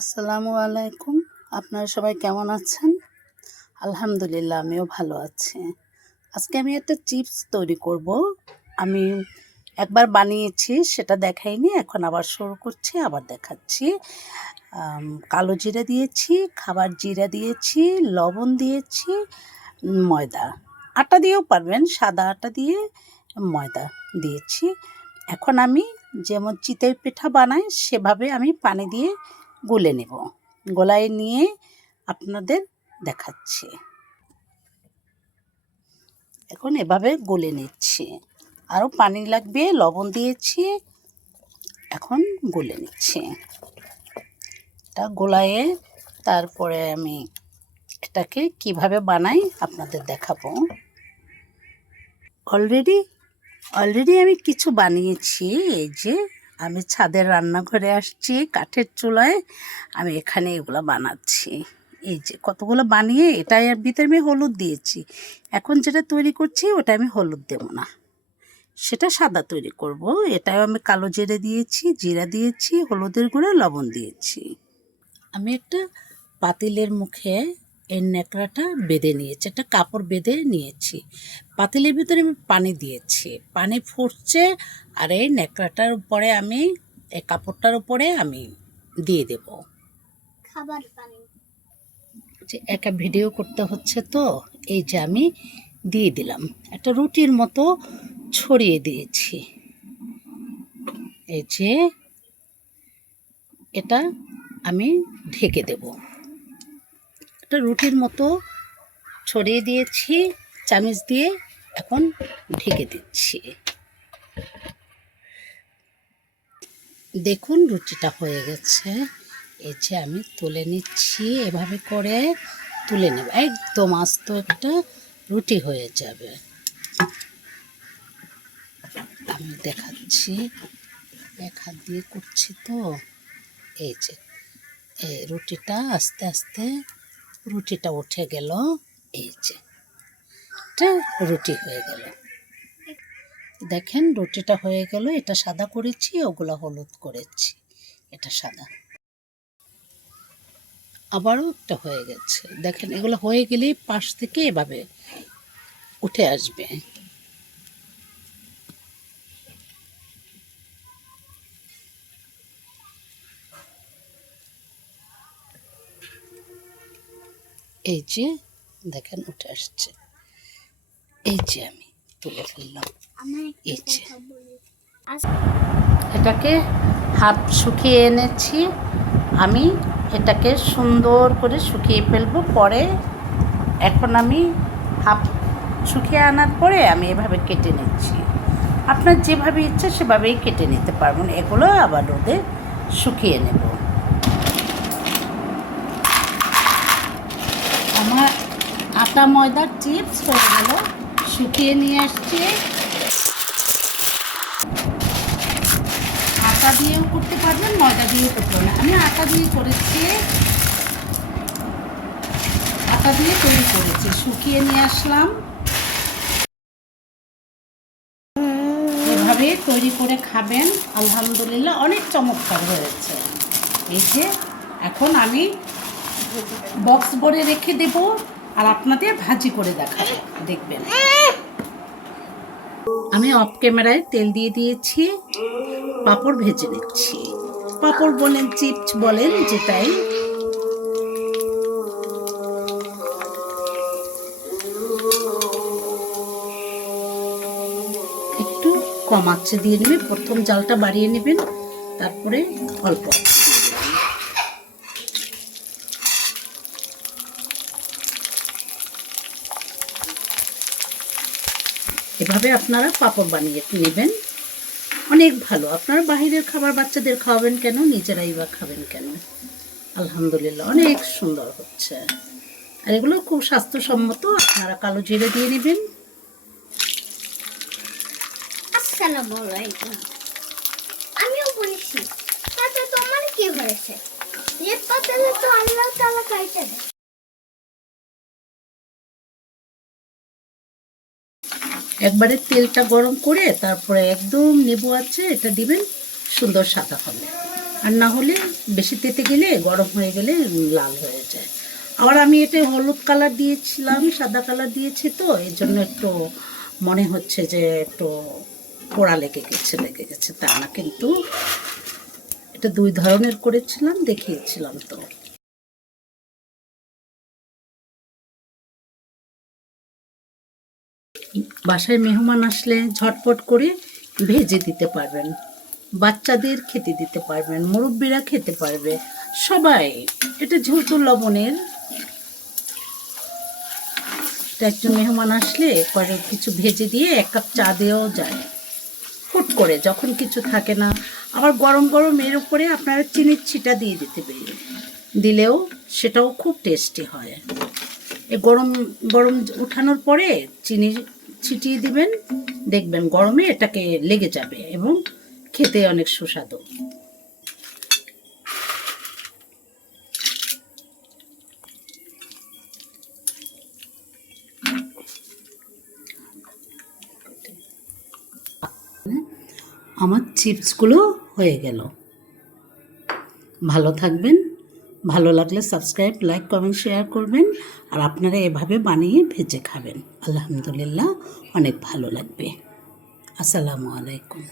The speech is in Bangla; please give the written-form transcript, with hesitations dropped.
আসসালামু আলাইকুম। আপনারা সবাই কেমন আছেন? আলহামদুলিল্লাহ, আমিও ভালো আছি। আজকে আমি একটা চিপস তৈরি করব। আমি একবার বানিয়েছি, সেটা দেখাইনি, এখন আবার শুরু করছি, আবার দেখাচ্ছি। কালো জিরা দিয়েছি, খাবার জিরা দিয়েছি, লবণ দিয়েছি, ময়দা, আটা দিয়েও পারবেন, সাদা আটা দিয়ে ময়দা দিয়েছি। এখন আমি যেমন চিতই পিঠা বানাই সেভাবে আমি পানি দিয়ে গুলে নেব। গোলায় নিয়ে আপনাদের দেখাচ্ছি। এখন এভাবে গুলে নিচ্ছি, আরও পানি লাগবে, লবণ দিয়েছি, এখন গুলে নিচ্ছি। এটা গোলায়ে তারপরে আমি এটাকে কিভাবে বানাই আপনাদের দেখাবো। অলরেডি আমি কিছু বানিয়েছি। এই যে আমি ছাদের রান্নাঘরে আসছি, কাঠের চুলায় আমি এখানে এগুলো বানাচ্ছি। এই যে কতগুলো বানিয়ে এটাই আর ভিতরে আমি হলুদ দিয়েছি। এখন যেটা তৈরি করছি ওটা আমি হলুদ দেব না, সেটা সাদা তৈরি করব। এটাও আমি কালো জিরে দিয়েছি, জিরা দিয়েছি, হলুদের গুঁড়ো, লবণ দিয়েছি। আমি একটা পাতিলের মুখে এই ন্যাকড়াটা বেঁধে নিয়েছি, একটা কাপড় বেঁধে নিয়েছি। পাতিলের ভিতরে আমি পানি দিয়েছি, পানি ফুটছে, আর এই ন্যাকড়াটার উপরে আমি এই কাপড়টার উপরে আমি দিয়ে দেব খাবার পানি। যে একা ভিডিও করতে হচ্ছে তো, এই যে আমি দিয়ে দিলাম, একটা রুটির মতো ছড়িয়ে দিয়েছি। এই যে এটা আমি ঢেকে দেব, একটা রুটির মতো ছড়িয়ে দিয়েছি চামচ দিয়ে, এখন ঢেকে দিচ্ছি। দেখুন রুটিটা হয়ে গেছে। এই যে আমি তুলে নিচ্ছি, এভাবে করে তুলে নেব, একদম আস্ত একটা রুটি হয়ে যাবে। আমি দেখাচ্ছি, এক হাত দিয়ে করছি তো। এই যে এই রুটিটা আস্তে আস্তে রুটিটা উঠে গেল। এই যে এটা রুটি হয়ে গেল, দেখেন রুটিটা হয়ে গেল। এটা সাদা করেছি, ওগুলো হলুদ করেছি, এটা সাদা। আবারও একটা হয়ে গেছে, দেখেন এগুলো হয়ে গেলেই পাশ থেকে এভাবে উঠে আসবে। এই যে দেখেন উঠে আসছে। এই যে আমি তুলে ফেললাম। এই যে এটাকে হাত শুকিয়ে এনেছি, আমি এটাকে সুন্দর করে শুকিয়ে ফেলবো পরে। এখন আমি হাফ শুকিয়ে আনার পরে আমি এভাবে কেটে নিচ্ছি। আপনার যেভাবে ইচ্ছে সেভাবেই কেটে নিতে পারবেন। এগুলো আবার রোদে শুকিয়ে নেব। আমার আটা ময়দার চিপস হয়ে গেল, শুকিয়ে নিয়ে আসছি। আটা দিয়েও করতে পারবেন, ময়দা দিয়েও করতে পারবেন। আমি আটা দিয়ে করেছি, আটা দিয়ে তৈরি করেছি, শুকিয়ে নিয়ে আসলাম। এভাবে তৈরি করে খাবেন, আলহামদুলিল্লাহ অনেক চমৎকার হয়েছে। এই যে এখন আমি বক্স ভরে রেখে দেব, আর আপনাদের ভাজি করে দেখাবো, দেখবেন। আমি অফ ক্যামেরায় তেল দিয়ে দিয়েছি, পাঁপড় ভেজে নিচ্ছি। পাঁপড় বলেন, চিপস বলেন, যেটাই। একটু কম আঁচে দিয়ে নেবেন, প্রথম জালটা বাড়িয়ে নেবেন, তারপরে অল্প। এভাবে আপনারা পাঁপড় বানিয়ে নেবেন, অনেক ভালো। আপনারা বাহিরের খাবার বাচ্চাদের খাওয়াবেন কেন, নিজেরাই বা খাবেন কেন? আলহামদুলিল্লাহ অনেক সুন্দর হচ্ছে। আর এগুলো খুব স্বাস্থ্যসম্মত। আপনারা কালো জিরে দিয়ে নেবেন। আসসালামু আলাইকুম। আমিও বলেছি, তাতে তোমার কি হয়েছে? যে পাতালে তো আল্লাহ তাআলা খাইতে দেয়। একবারে তেলটা গরম করে তারপরে একদম নেবু আছে এটা দিবেন, সুন্দর সাদা হবে। আর না হলে বেশি তেতে গেলে গরম হয়ে গেলে লাল হয়ে যায়। আবার আমি এটা হলুদ কালার দিয়েছিলাম, সাদা কালার দিয়েছি, তো এই জন্য একটু মনে হচ্ছে যে একটু পোড়া লেগে গেছে তা না, কিন্তু এটা 2 ধরনের করেছিলাম, দেখিয়েছিলাম তো। বাসায় মেহমান আসলে ঝটপট করে ভেজে দিতে পারবেন, বাচ্চাদের খেতে দিতে পারবেন, মুরব্বীরা খেতে পারবে, সবাই। এটা যেহেতু লবণের, এটা একজন মেহমান আসলে পরে কিছু ভেজে দিয়ে 1 কাপ চা দিয়েও যায় হুট করে, যখন কিছু থাকে না। আবার গরম গরম এর উপরে আপনারা চিনির ছিটা দিয়ে দিলেও সেটাও খুব টেস্টি হয়। এই গরম গরম উঠানোর পরে চিনি ছিটিয়ে দিবেন, দেখবেন গরমে এটাকে লেগে যাবে এবং খেতে অনেক সুস্বাদু। আমার চিপসগুলো হয়ে গেল। ভালো থাকবেন, ভালো লাগলে সাবস্ক্রাইব, লাইক, কমেন্ট, শেয়ার করবেন। আর আপনারা এভাবে বানিয়ে ভেজে খাবেন, আলহামদুলিল্লাহ অনেক ভালো লাগবে। আসসালামু আলাইকুম।